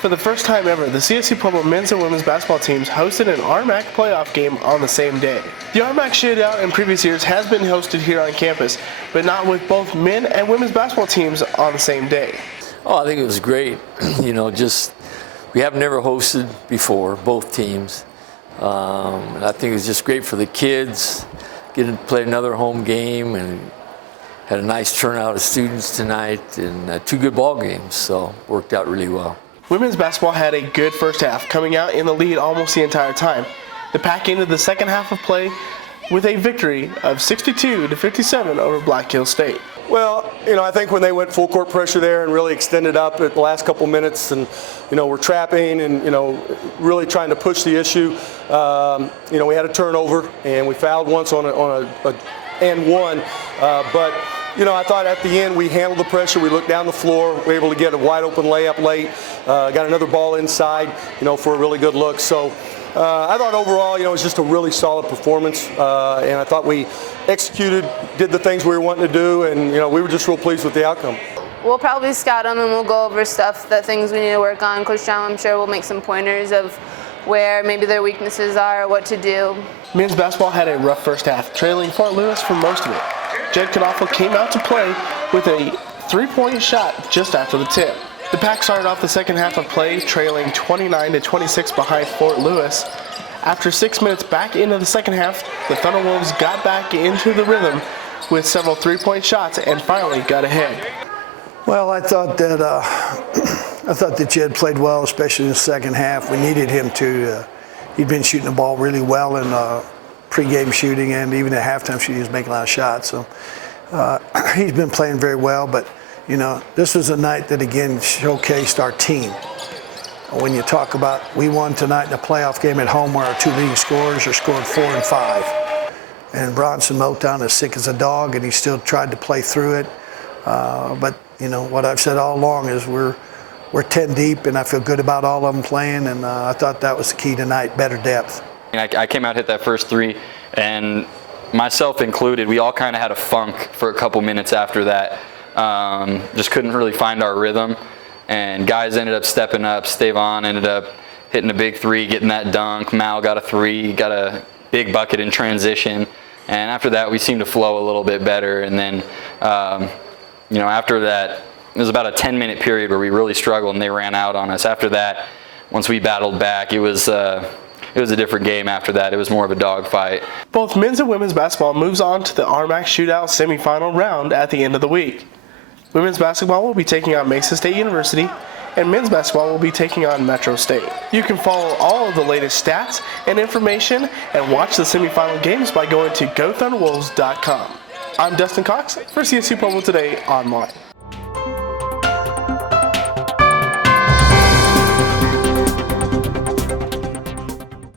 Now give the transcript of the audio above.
For the first time ever, the CSU-Pueblo men's and women's basketball teams hosted an RMAC playoff game on the same day. The RMAC Shootout in previous years has been hosted here on campus, but not with both men and women's basketball teams on the same day. Oh, I think it was great. We have never hosted before, both teams. And I think it was just great for the kids, getting to play another home game, and had a nice turnout of students tonight, and 2 good ball games, so worked out really well. Women's basketball had a good first half, coming out in the lead almost the entire time. The Pack ended the second half of play with a victory of 62-57 over Black Hills State. Well, I think when they went full court pressure there and really extended up at the last couple minutes and, we're trapping and, really trying to push the issue, we had a turnover and we fouled once on a and one, but I thought at the end we handled the pressure. We looked down the floor, we were able to get a wide open layup late, got another ball inside, for a really good look. So I thought overall, it was just a really solid performance, and I thought we executed, did the things we were wanting to do, and we were just real pleased with the outcome. We'll probably scout them and we'll go over things we need to work on. Coach John, I'm sure, will make some pointers of where maybe their weaknesses are or what to do. Men's basketball had a rough first half, trailing Fort Lewis for most of it. Jed Knopfel came out to play with a 3-point shot just after the tip. The Pack started off the second half of play trailing 29-26 behind Fort Lewis. After 6 minutes back into the second half, the Thunder Wolves got back into the rhythm with several 3-point shots and finally got ahead. Well, I thought that Jed played well, especially in the second half. We needed him to. He'd been shooting the ball really well in pregame shooting, and even at halftime shooting, he was making a lot of shots. So he's been playing very well. But this was a night that again showcased our team. When you talk about we won tonight in a playoff game at home, where our 2 leading scorers are scoring 4 and 5, and Bronson Motown is sick as a dog, and he still tried to play through it. But what I've said all along is we're 10 deep, and I feel good about all of them playing, and I thought that was the key tonight, better depth. I came out, hit that first 3, and myself included, we all kind of had a funk for a couple minutes after that. Just couldn't really find our rhythm, and guys ended up stepping up. Stavon ended up hitting a big 3, getting that dunk. Mal got a 3, got a big bucket in transition, and after that we seemed to flow a little bit better. And then after that, it was about a 10-minute period where we really struggled and they ran out on us. After that, once we battled back, it was a different game after that. It was more of a dogfight. Both men's and women's basketball moves on to the RMAC Shootout semifinal round at the end of the week. Women's basketball will be taking on Mesa State University, and men's basketball will be taking on Metro State. You can follow all of the latest stats and information and watch the semifinal games by going to GoThunderWolves.com. I'm Dustin Cox for CSU-Pueblo TODAY Online.